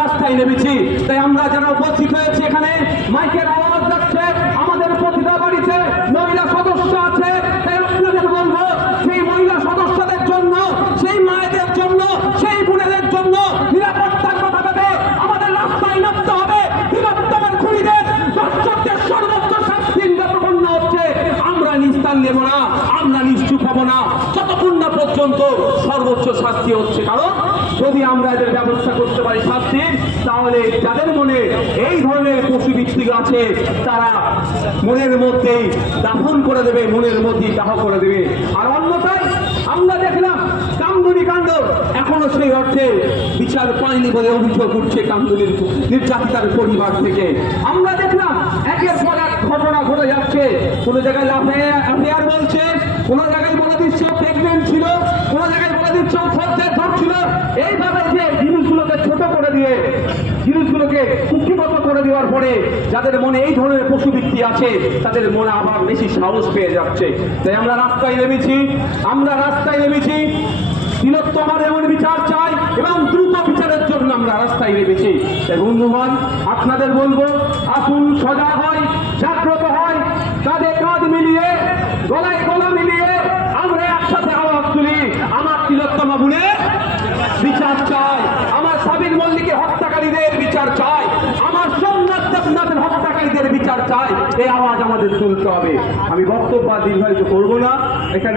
রাস্তায় নেমেছি। তাই আমরা যারা উপস্থিত হয়েছি এখানে, মাইকের আওয়াজ যাচ্ছে, আমাদের প্রতিটা বাড়িতে মহিলা সদস্য আছে। তাই আপনাদের বলবো, সেই মহিলা সদস্যদের জন্য, সেই মায়েদের জন্য, সেই বোনেদের জন্য নিরাপত্তার কথা ভেবে আমাদের রাস্তায় নামতে হবে। বৃহত্তমের খুনিদের, দর্শকদের সর্বোচ্চ শাস্তির ব্যাপারণ হচ্ছে আমরা নিস্তার নেব না, আমরা নিশ্চুপ হব না যতক্ষণ না পর্যন্ত সর্বোচ্চ শাস্তি হচ্ছে। কারণ যদি আমরা এদের ব্যবস্থা করতে পারি শাস্তির, তাহলে যাদের মনে এই ধরনের পশুভিত্তিক আছে তারা মনের মধ্যেই দাফন করে দেবে, মনের মধ্যেই দাহ করে দেবে। আর অন্যথায় আমরা দেখলাম কামদুনি কাণ্ড, এখনো সেই অর্থে বিচার পায়নি বলে অভিযোগ উঠছে কামদুনির নির্যাতিতার পরিবার থেকে। আমরা দেখলাম একের পর এক ঘটনা ঘটে যাচ্ছে। কোনো জায়গায় অ্যাফেয়ার বলছে, কোনো জায়গায় বলে দিচ্ছে প্রেগনেন্ট ছিল, কোনো জায়গায় বলে দিচ্ছে খদ্দের ধরছিল। এইভাবে যে জিনিসগুলোকে ছোট করে দিয়ে, জিনিসগুলোকে কুক্ষিগত করে দেওয়ার পরে যাদের মনে এই ধরনের পশুবৃত্তি আছে তাদের মনে আবার বেশি সাহস পেয়ে যাচ্ছে। তাই আমরা রাস্তায় নেমেছি, তিলোত্তমার এমন বিচার চাই এবং দ্রুত বিচারের জন্য আমরা রাস্তায় নেমেছি। তাই বন্ধুগণ, আপনাদের বলবো, আসুন সজাগ হয়, জাগ্রত হয়, কাঁধে কাঁধ মিলিয়ে, গলায় গলা মিলিয়ে আমরা একসাথে আওয়াজ তুলি। আমার তিলোত্তমা বোনের বিচার চাই, আমার সাবির মল্লিকের হত্যাকারীদের বিচার চাই, আমার সোমনাথ দেবনাথের হত্যাকারীদের বিচার চাই। এই আওয়াজ আমাদের তুলতে হবে। আমি বক্তব্য দীর্ঘায়িত করবো না, এখানে